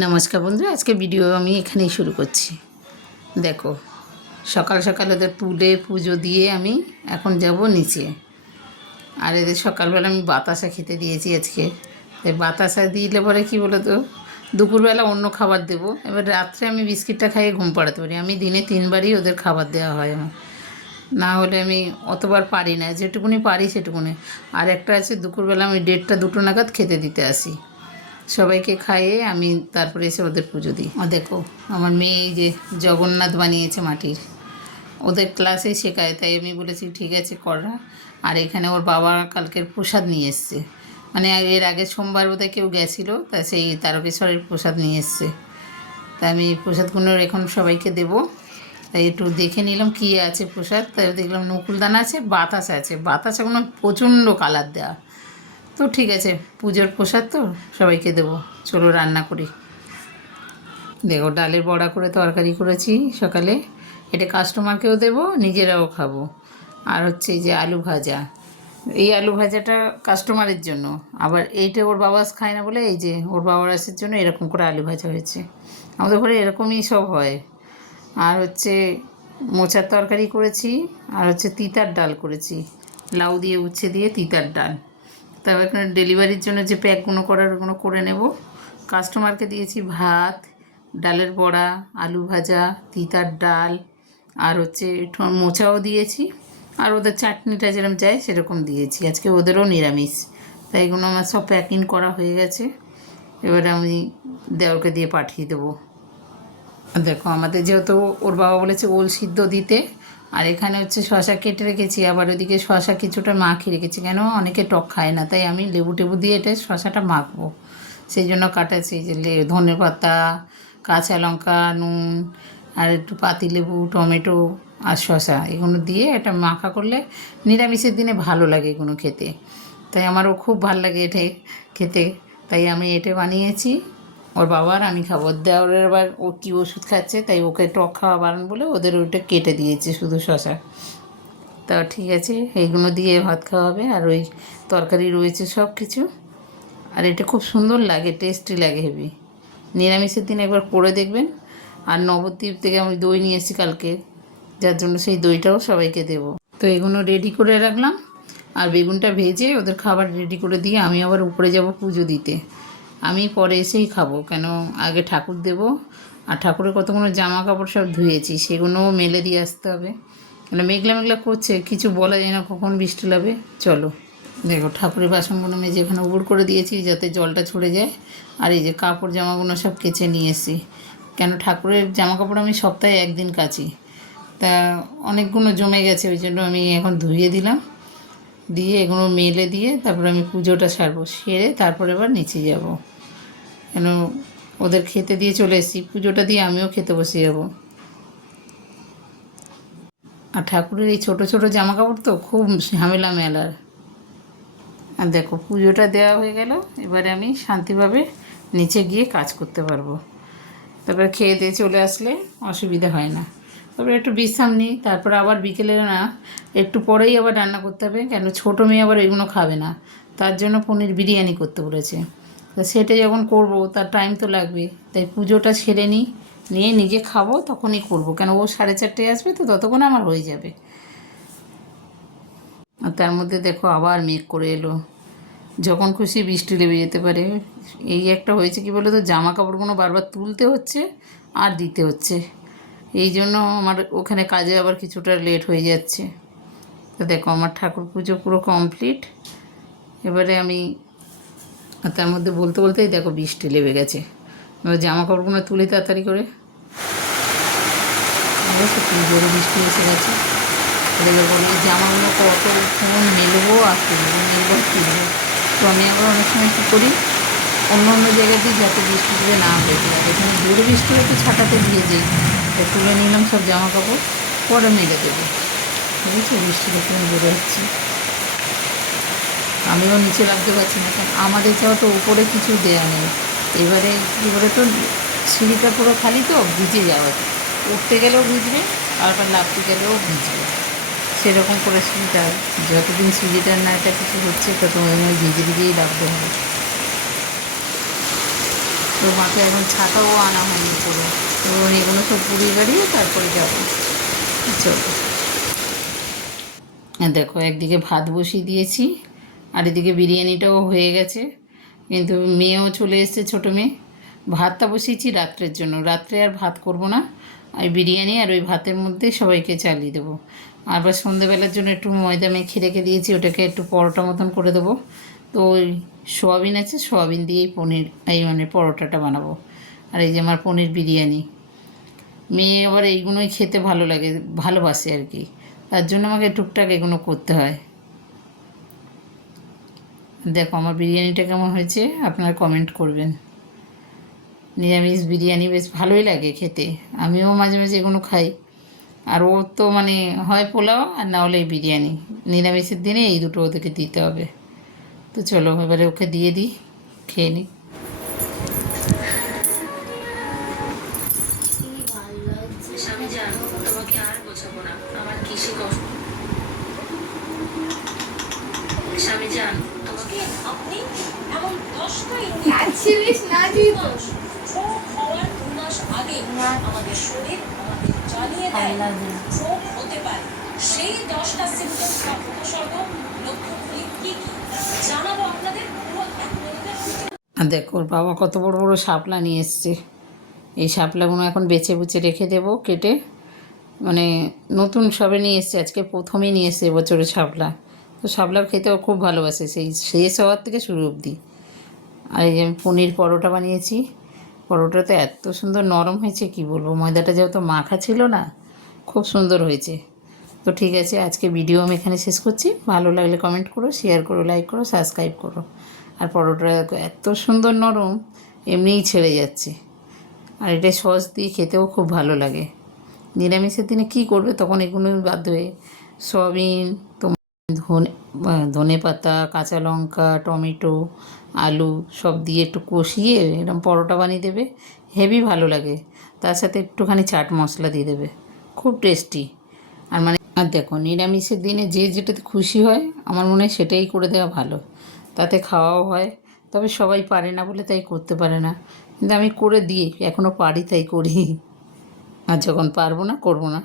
নমস্কার বন্ধু, আজকে ভিডিও আমি এখানেই শুরু করছি। দেখো, সকাল সকাল ওদের তুলে পুজো দিয়ে আমি এখন যাব নিচে। আর এদের সকালবেলা আমি বাতাসা খেতে দিয়েছি আজকে। তাই বাতাসা দিলে পরে কী বলো তো, দুপুরবেলা অন্য খাবার দেবো, এবার রাত্রে আমি বিস্কিটটা খাইয়ে ঘুম পাড়াতে পারি। আমি দিনে 3বারই ওদের খাবার দেওয়া হয় আমার, না হলে আমি অতবার পারি না, যেটুকুনি পারি সেটুকুনি। আর একটা আছে, দুপুরবেলা আমি 1:30-2 নাগাদ খেতে দিতে আসি, সবাইকে খাইয়ে আমি তারপরে এসে ওদের পুজো দিই। দেখো, আমার মেয়ে এই যে জগন্নাথ বানিয়েছে মাটির, ওদের ক্লাসে শেখায়, তাই আমি বলেছি ঠিক আছে করা। আর এখানে ওর বাবা কালকের প্রসাদ নিয়ে এসছে, মানে এর আগে সোমবার বোধহয় কেউ গেছিলো, তা সেই তারকেশ্বরের প্রসাদ নিয়ে এসছে। তাই আমি প্রসাদগুলো এখন সবাইকে দেবো। তাই একটু দেখে নিলাম কী আছে প্রসাদ। তাই দেখলাম নকুলদানা আছে, বাতাসা আছে, বাতাসাগুলো প্রচণ্ড কালার দেওয়া। তো ঠিক আছে, পুজোর প্রসাদ তো সবাইকে দেবো, চলো রান্না করি। দেখো, ডালের বড়া করে তরকারি করেছি সকালে, এটা কাস্টমারকেও দেবো, নিজেরাও খাবো। আর হচ্ছে এই যে আলু ভাজা, এই আলু ভাজাটা কাস্টমারের জন্য, আবার এইটা ওর বাবা খায় না বলে এই যে ওর বাবার আসের জন্য এরকম করে আলু ভাজা হয়েছে। আমাদের ঘরে এরকমই সব হয়। আর হচ্ছে মোচার তরকারি করেছি, আর হচ্ছে তিতার ডাল করেছি, লাউ দিয়ে উচ্ছে দিয়ে তিতার ডাল। তারপর এখানে ডেলিভারির জন্য যে প্যাকগুলো করার ওগুলো করে নেব। কাস্টমারকে দিয়েছি ভাত, ডালের বড়া, আলু ভাজা, তিতার ডাল, আর হচ্ছে মোচাও দিয়েছি। আর ওদের চাটনিটা যেরকম চাই সেরকম দিয়েছি। আজকে ওদেরও নিরামিষ, তাই এগুলো আমার সব প্যাকিং করা হয়ে গেছে। এবারে আমি দেওরকে দিয়ে পাঠিয়ে দেবো। দেখো, আমাদের যেহেতু ওর বাবা বলেছে ওল সিদ্ধ দিতে, আর এখানে হচ্ছে শশা কেটে রেখেছি, আবার ওদিকে শশা কিছুটা মাখিয়ে রেখেছি, কেন অনেকে টক খায় না, তাই আমি লেবু টেবু দিয়ে এটা শশাটা মাখবো, সেই জন্য কাটাচ্ছি। যে ধনে পাতা, কাঁচা লঙ্কা, নুন, আর একটু পাতিলেবু, টমেটো আর শশা, এগুলো দিয়ে এটা মাখা করলে নিরামিষের দিনে ভালো লাগে এগুলো খেতে। তাই আমারও খুব ভালো লাগে এটা খেতে, তাই আমি এটা বানিয়েছি। ওর বাবার আমি খাবো, দেওরের আবার ও কী ওষুধ খাচ্ছে, তাই ওকে টক খাওয়া বারণ বলে ওদের ওইটা কেটে দিয়েছে শুধু শশা। তা ঠিক আছে, এইগুলো দিয়ে ভাত খাওয়া হবে। আর ওই তরকারি রয়েছে সব কিছু, আর এটা খুব সুন্দর লাগে, টেস্টি লাগে হেভি। নিরামিষের দিন একবার করে দেখবেন। আর নবদ্বীপ থেকে আমি দই নিয়ে এসেছি কালকে, যার জন্য সেই দইটাও সবাইকে দেবো। তো এগুলো রেডি করে রাখলাম, আর বেগুনটা ভেজে ওদের খাবার রেডি করে দিয়ে আমি আবার উপরে যাব পুজো দিতে। আমি পরে এসেই খাবো, কেন আগে ঠাকুর দেব। আর ঠাকুরের কতগুলো জামা কাপড় সব ধুয়েছি, সেগুলোও মেলে দিয়ে আসতে হবে, কেন মেঘলা মেঘলা করছে, কিছু বলা যায় না কখন বৃষ্টি লাগবে। চলো দেখো, ঠাকুরের বাসনগুলো মেজে এখানে উবুড় করে দিয়েছি যাতে জলটা ছড়ে যায়। আর এই যে কাপড় জামাগুলো সব কেচে নিয়ে এসেছি, কেন ঠাকুরের জামা কাপড় আমি সপ্তাহে একদিন কাচি, তা অনেকগুলো জমে গেছে, ওই জন্য আমি এখন ধুয়ে দিলাম। দিয়ে এগুলো মেলে দিয়ে তারপরে আমি পুজোটা সারবো, সেরে তারপরে এবার নিচে যাব, কেন ওদের খেতে দিয়ে চলে এসেছি, পুজোটা দিয়ে আমিও খেতে বসে যাব। আর ঠাকুরের এই ছোটো ছোটো জামা কাপড় তো খুব ঝামেলা মেলার। আর দেখো, পুজোটা দেওয়া হয়ে গেল, এবারে আমি শান্তিভাবে নিচে গিয়ে কাজ করতে পারবো। তারপরে খেয়ে দিয়ে চলে আসলে অসুবিধা হয় না। তারপরে একটু বিশ্রাম নিই, তারপর আবার বিকেলে না একটু পরেই আবার রান্না করতে হবে, কেন ছোটো মেয়ে আবার এগুলো খাবে না, তার জন্য পনির বিরিয়ানি করতে বলেছে। তো সেটা যখন করব তার টাইম তো লাগবে, তাই পুজোটা সেরে নিই, নিয়ে নিজে খাবো তখনই করব, কেন ও 4:30টায় আসবে, তো ততক্ষণ আমার হয়ে যাবে। আর তার মধ্যে দেখো আবার মেঘ করে এলো, যখন খুশি বৃষ্টি নেমে যেতে পারে। এই একটা হয়েছে কি বলে তো, জামা কাপড়গুলো বারবার তুলতে হচ্ছে আর দিতে হচ্ছে, এই জন্য আমার ওখানে কাজে আবার কিছুটা লেট হয়ে যাচ্ছে। তো দেখো, আমার ঠাকুর পুজো পুরো কমপ্লিট। এবারে আমি, তার মধ্যে বলতে বলতেই দেখো বৃষ্টি লেগে গেছে। এবার জামা কাপড়গুলো তুলে তাড়াতাড়ি করে, কি জোরে বৃষ্টি এসে গেছে। এবার বলি জামাগুলো কতক্ষণ মেলবো আর তুলবো, মেলবো আর তুলবো। তো আমি আবার অনেক সময় কী করি, অন্য অন্য জায়গায় দিই যাতে বৃষ্টি তুলে না হয়ে যায়। এখানে জোরে বৃষ্টি হলে তো ছাটাতে দিয়ে যাই, তো তুলে নিলাম সব জামা কাপড়, পরে মেলে দেবো। বুঝেছি, বৃষ্টিটা কেমন জোরে হচ্ছে, আমিও নিচে রাখতে পারছি না, কারণ আমাদের যাওয়া তো উপরে কিছু দেওয়া নেই। এবারে তো সিঁড়িটা পুরো খালি, তো ভিজে যাওয়া, উঠতে গেলেও ভিজবে আর নামতে গেলেও ভিজবে, সেরকম করে সিঁড়িটা, যতদিন সিঁড়িটার না এটা কিছু হচ্ছে ততদিন ভিজে ভিজেই রাখতে হবে। তো মাকে এখন ছাতাও আনা হয়নি পুরো। তো এগুলো সব পুড়িয়ে গাড়িয়ে তারপরে যাবো। চলো, দেখো একদিকে ভাত বসিয়ে দিয়েছি আর এদিকে বিরিয়ানিটাও হয়ে গেছে, কিন্তু মেয়েও চলে এসেছে, ছোটো মেয়ে। ভাতটা বসিয়েছি রাত্রের জন্য, রাত্রে আর ভাত করব না, আর বিরিয়ানি আর ওই ভাতের মধ্যে সবাইকে চালিয়ে দেবো। আবার সন্ধেবেলার জন্য একটু ময়দা মেখে রেখে দিয়েছি, ওটাকে একটু পরোটা মতন করে দেবো। তো ওই সোয়াবিন আছে, সোয়াবিন দিয়েই পনির মানে পরোটাটা বানাবো। আর এই যে আমার পনির বিরিয়ানি, মেয়ে আবার এইগুলোই খেতে ভালো লাগে, ভালোবাসে আর কি, তার জন্য আমাকে টুকটাক এগুলো করতে হয়। দেখো আমার বিরিয়ানিটা কেমন হয়েছে আপনারা কমেন্ট করবেন। নিরামিষ বিরিয়ানি বেশ ভালোই লাগে খেতে, আমিও মাঝে মাঝে এগুলো খাই। আর ও তো মানে হয় পোলাও আর না হলে বিরিয়ানি, নিরামিষের দিনে এই দুটো ওদেরকে দিতে হবে। তো চলো এবারে ওকে দিয়ে দিই, খেয়ে নিই। আমাদের শরীর আমাদের জানিয়ে দেয় রোগ হতে পারে। সেই 10টা সিম্পটমস বা উপসর্গ লক্ষণগুলি কি কি জানাবো আপনাদের পুরো 1 মিনিটের। আর দেখো ওর বাবা কত বড় বড় শাপলা নিয়ে এসছে, এই শাপলাগুলো এখন বেছে বুছে রেখে দেবো কেটে। মানে নতুন সবে নিয়ে এসছে, আজকে প্রথমেই নিয়ে এসছে এবছরের শাপলা। তো শাপলা খেতেও খুব ভালোবাসে, সেই শেষ হওয়ার থেকে শুরু অবধি। আর এই যে আমি পনির পরোটা বানিয়েছি, পরোটাতে এত সুন্দর নরম হয়েছে কি বলবো, ময়দাটা যেহেতু মাখা ছিল না, খুব সুন্দর হয়েছে। তো ঠিক আছে, আজকে ভিডিও আমি এখানে শেষ করছি। ভালো লাগলে কমেন্ট করো, শেয়ার করো, লাইক করো, সাবস্ক্রাইব করো। আর পরোটা এত সুন্দর নরম, এমনিই ছেড়ে যাচ্ছে। আর এটা সস দিয়ে খেতেও খুব ভালো লাগে। নিরামিষের দিনে কী করবে তখন এগুলো বাধ্য হয়ে সয়াবিন, ধনে পাতা, কাঁচা লঙ্কা, টমেটো, আলু সব দিয়ে একটু কষিয়ে এরকম পরোটা বানিয়ে দেবে, হেভি ভালো লাগে। তার সাথে একটুখানি চাট মশলা দিয়ে দেবে, খুব টেস্টি। আর মানে আর দেখো নিরামিষের দিনে যে যেটাতে খুশি হয় আমার মনে হয় সেটাই করে দেওয়া ভালো, তাতে খাওয়াও হয়। তবে সবাই পারে না বলে তাই করতে পারে না, কিন্তু আমি করে দিই, এখনও পারি তাই করি। আর যখন পারবো না, করবো না।